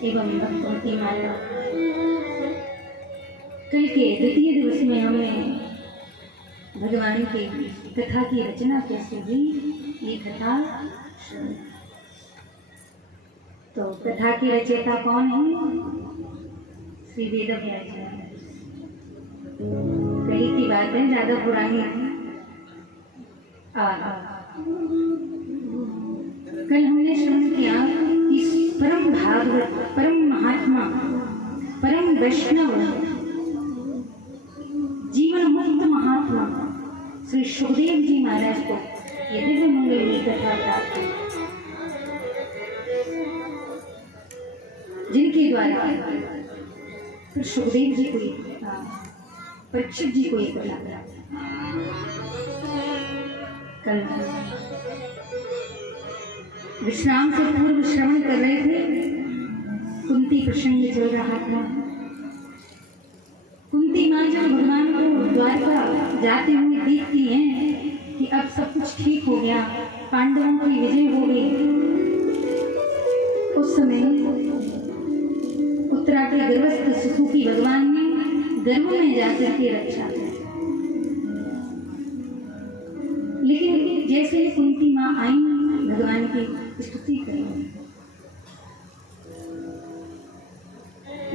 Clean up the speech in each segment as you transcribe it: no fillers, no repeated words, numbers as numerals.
एवं भक्ति माता। कल के द्वितीय दिवस में हमें भगवान की कथा की रचना कैसे हुई, ये कथा तो कथा के रचयिता कौन है? श्री वेद व्यास। कल की बात है, ज्यादा पुरानी है। कल हमने श्रवण किया कि परम भागवत, परम महात्मा, परम वैष्णव, जीवन मुक्त महात्मा श्री सुखदेव जी महाराज को ये दिव्य मंगल की कथा प्राप्त है, जिनके द्वारा फिर सुखदेव जी को परीक्षित जी को ये कथा प्राप्त। कल विश्राम से पूर्व श्रवण कर रहे थे, कुंती प्रसंग चल रहा था। कुंती माँ जब भगवान को द्वारका जाते हुए देखती हैं कि अब सब कुछ ठीक हो गया, पांडवों की विजय हो गई, उस समय उत्तरा के गर्भस्थ शिशु की भगवान ने गर्भ में जाकर के रक्षा की। लेकिन जैसे ही कुंती माँ आई, भगवान की स्तुति करें,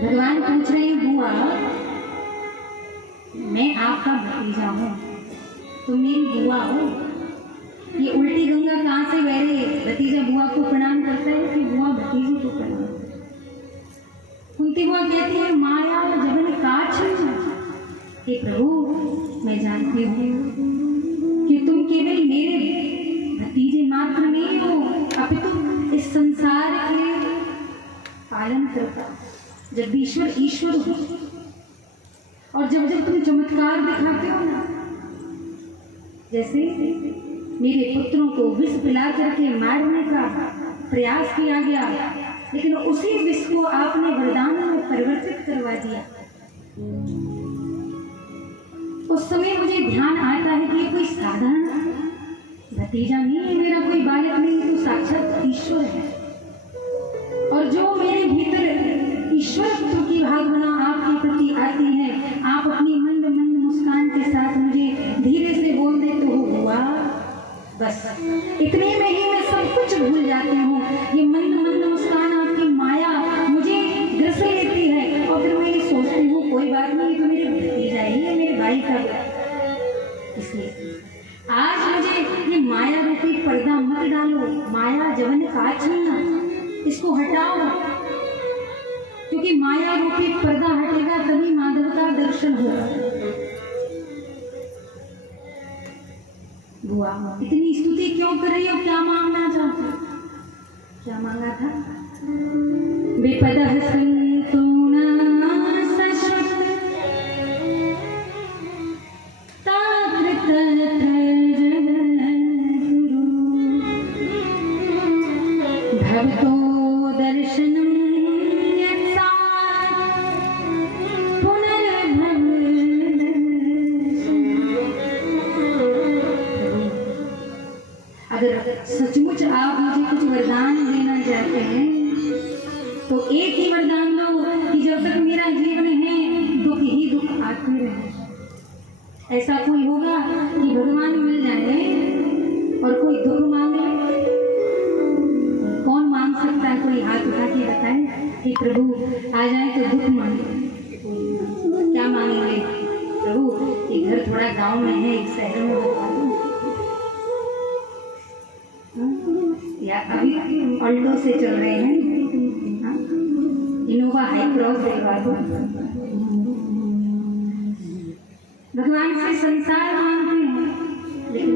भगवान पूछ रहे हैं, बुआ मैं आपका भतीजा हूँ, तुम मेरी बुआ हो। ये उल्टी गंगा कहाँ से बह रही है? भतीजा बुआ को प्रणाम करता है कि बुआ भतीजे को प्रणाम। कुंती बुआ कहती है, माया जबन काछ, हे प्रभु मैं जानती हूँ कि तुम केवल मेरे भतीजे मात्र नहीं हो, अपितु इस संसार के पालन करता जगदीश्वर ईश्वर हो। और जब जब तुम चमत्कार दिखाते हो ना, जैसे मेरे पुत्रों को विष पिला करके मारने का प्रयास किया गया, लेकिन उसी विष को आपने वरदान में परिवर्तित करवा दिया, उस समय मुझे ध्यान आता है कि ये कोई साधारण भतीजा नहीं है, मेरा कोई बालक नहीं, तो साक्षात ईश्वर है। और जो मेरे भीतर ईश्वरत्व की भावना आपके प्रति आती है, आप अपनी मंद मंद मुस्कान के साथ मुझे धीरे से बोल देते हो, हुआ बस इतने में ही मैं सब कुछ भूल जाती हूँ। ये मंद मंद मुस्कान आपकी माया मुझे ग्रस लेती है, और फिर मैं ये सोचती हूँ कोई बात नहीं, तो मेरे भतीजा ही है, मेरे भाई का। इसलिए आज मुझे ये माया रूपी पर्दा मत डालो, माया जवन काछ ना, इसको हटाओ, क्योंकि माया रूपी पर्दा हटेगा तभी माधव का दर्शन होगा। बुआ इतनी स्तुति क्यों कर रही हो? क्या मांगना चाहते हो? क्या मांगा था? विपदः सन्तु न सश्रुत ताकृत भवतो दर्शनम् सचमुच आप मुझे कुछ वरदान देना चाहते हैं तो एक ही वरदान दो कि जब तक मेरा जीवन है दुख ही दुख आते रहे। ऐसा कोई होगा कि भगवान मिल जाए और कोई दुख मांगे? कौन मांग सकता है? कोई हाथ उठा के बताए कि प्रभु आ जाए तो दुख मांगे। क्या मांगेंगे? प्रभु ये घर थोड़ा गांव में है, एक शहर में बता दो, या अभी ऑल्टो से चल रहे हैं, इनोवा हाई क्रॉस दिलवा दो। भगवान से संसार मांगते हैं, लेकिन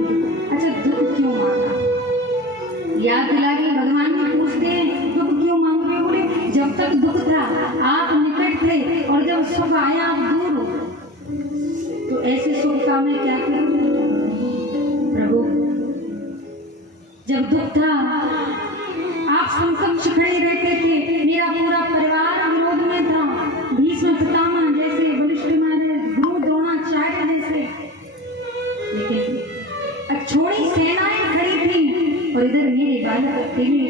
अच्छा दुख क्यों मांगा? याद दिला के भगवान को पूछते हैं दुख क्यों मांग रहे? बोले जब तक दुख था आप निकट थे, और जब सुख आया आप दूर हो। तो ऐसे सुख का मैं क्या करूं? प्रभु जब दुख था आप समकक्ष खड़े रहते थे, मेरा पूरा परिवार विरोध में था, भीष्म पितामह जैसे, वशिष्ठ महाराज, गुरु द्रोणाचार्य जैसे, लेकिन अक्षोणी सेनाएं खड़ी थी और इधर मेरे बालक अकेले।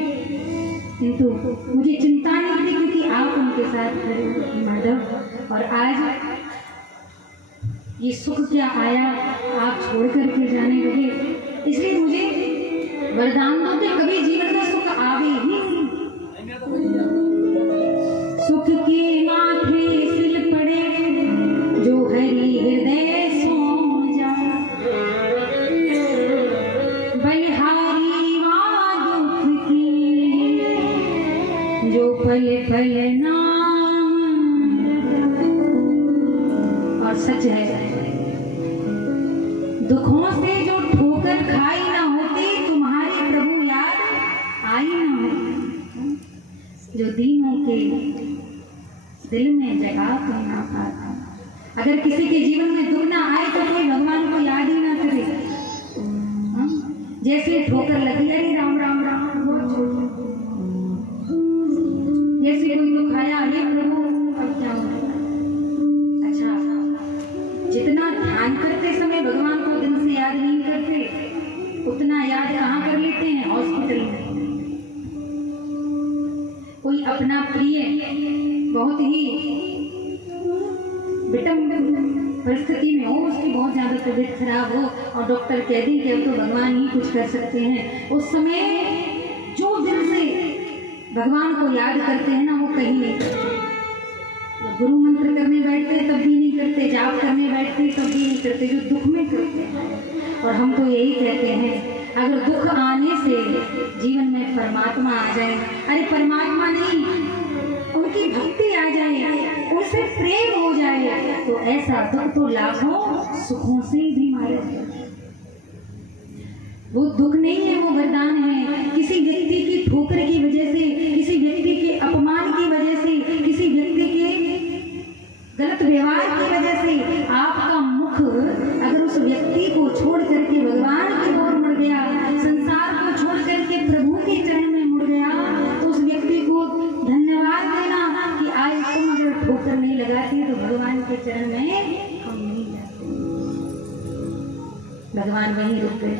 किंतु मुझे चिंता नहीं थी, क्योंकि के साथ खड़े माधव, और आज ये सुख क्या आया, आप छोड़ करके जाने लगे, इसलिए मुझे वरदान दो कि कभी जीवन में सुख आवे ही नहीं। सुख के माथे सिल पड़े जो हरि हृदय सो जा, बलिहारी वा दुख की जो पल पल नाम। और सच है, दुखों से जो ठोकर खाई ना होती, तुम्हारे प्रभु याद आई ना होती, जो दीनों के दिल में जगह तुम ना पाता। अगर किसी के जीवन में दुख ना आए तो कोई भगवान को याद ही ना करे। जैसे ठोकर लगी, अरे राम राम राम, बहुत छोटा। जैसे कोई दुख आया, हे प्रभु अब क्या हो रहा है। अच्छा, जितना ध्यान करते समय भगवान को दिन से याद नहीं करते, उतना याद कहाँ कर लेते हैं? हॉस्पिटल में। कोई अपना प्रिय बहुत ही विषम परिस्थिति में हो, उसकी बहुत ज्यादा तबीयत खराब हो और डॉक्टर कह दी कि अब तो भगवान ही कुछ कर सकते हैं, उस समय जो दिल से भगवान को याद करते हैं ना, वो कहीं नहीं करते। गुरु मंत्र करने बैठते तब भी नहीं करते, जाप करने बैठते तब भी नहीं करते, जो दुख में करते हैं। और हम तो यही कहते हैं, अगर दुख आने से जीवन में परमात्मा आ जाए, अरे परमात्मा नहीं, उनकी भक्ति आ जाए, उनसे प्रेम हो जाए, तो ऐसा दुख तो लाखों सुखों से भी मारे जाए। वो दुख नहीं है, वो वरदान है। किसी व्यक्ति की ठोकर की वजह से, किसी व्यक्ति के अपमान की वजह से, किसी व्यक्ति के गलत व्यवहार की वजह से आपका मुख अगर उस व्यक्ति को छोड़ करके भगवान की ओर मुड़ गया, संसार को छोड़ करके प्रभु के चरण में मुड़ गया, तो उस व्यक्ति को धन्यवाद देना कि आज तुम अगर ठोकर नहीं लगाती तो भगवान के चरण में हम नहीं जाते, भगवान वहीं रुक गए।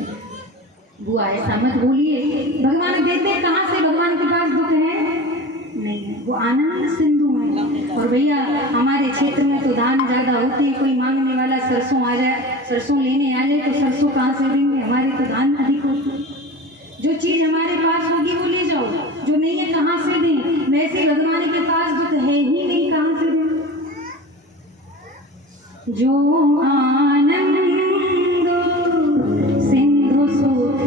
बुआ ऐसा मत भूलिए, भगवान देते कहाँ से? भगवान के पास दुख है नहीं है, वो आनंद सिंधु है। और भैया हमारे क्षेत्र में तो दान ज्यादा होते हैं, कोई मांगने वाला सरसों आ जाए, सरसों लेने आ जाए तो सरसों कहाँ से देंगे? हमारे तो दान अधिक होते हैं। जो चीज हमारे पास होगी वो ले जाओ, जो नहीं है कहाँ से दें? वैसे भगवान के पास दुख है ही नहीं, कहाँ से दें? जो आनंद सिंधु सुख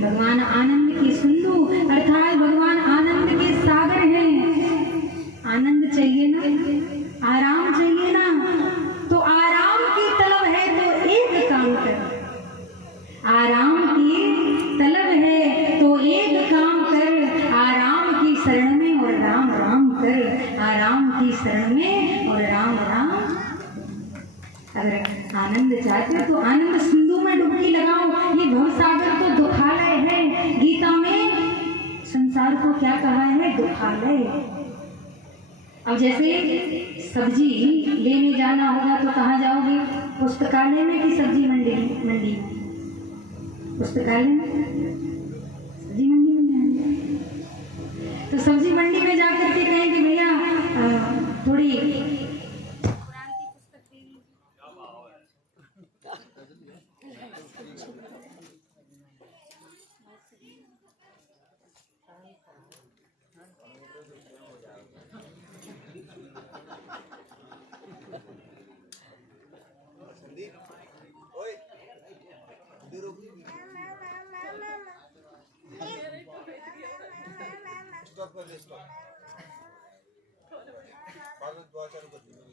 भगवान आनंद की सिंधु अर्थात भगवान आनंद के सागर हैं। आनंद चाहिए ना, आराम चाहिए ना, तो आराम की तलब है तो एक काम कर, आराम की तलब है तो एक काम कर, आराम की शरण में और राम राम कर, आराम की शरण में और राम राम। अगर आनंद चाहते हो तो आनंद सिंधु में डुबकी लगाओ। ये भवसागर तो दुखालय है, गीता में संसार को क्या कहा है? दुखालय। अब जैसे सब्जी लेने जाना होगा तो कहाँ जाओगे? पुस्तकालय में कि सब्जी मंडी में? पुस्तकालय में, सब्जी मंडी में जाएंगे तो सब्जी मंडी में जाकर के कहेंगे भैया थोड़ी स्टॉप कर दे, स्टॉप। बाद में दुआ चालू कर दी।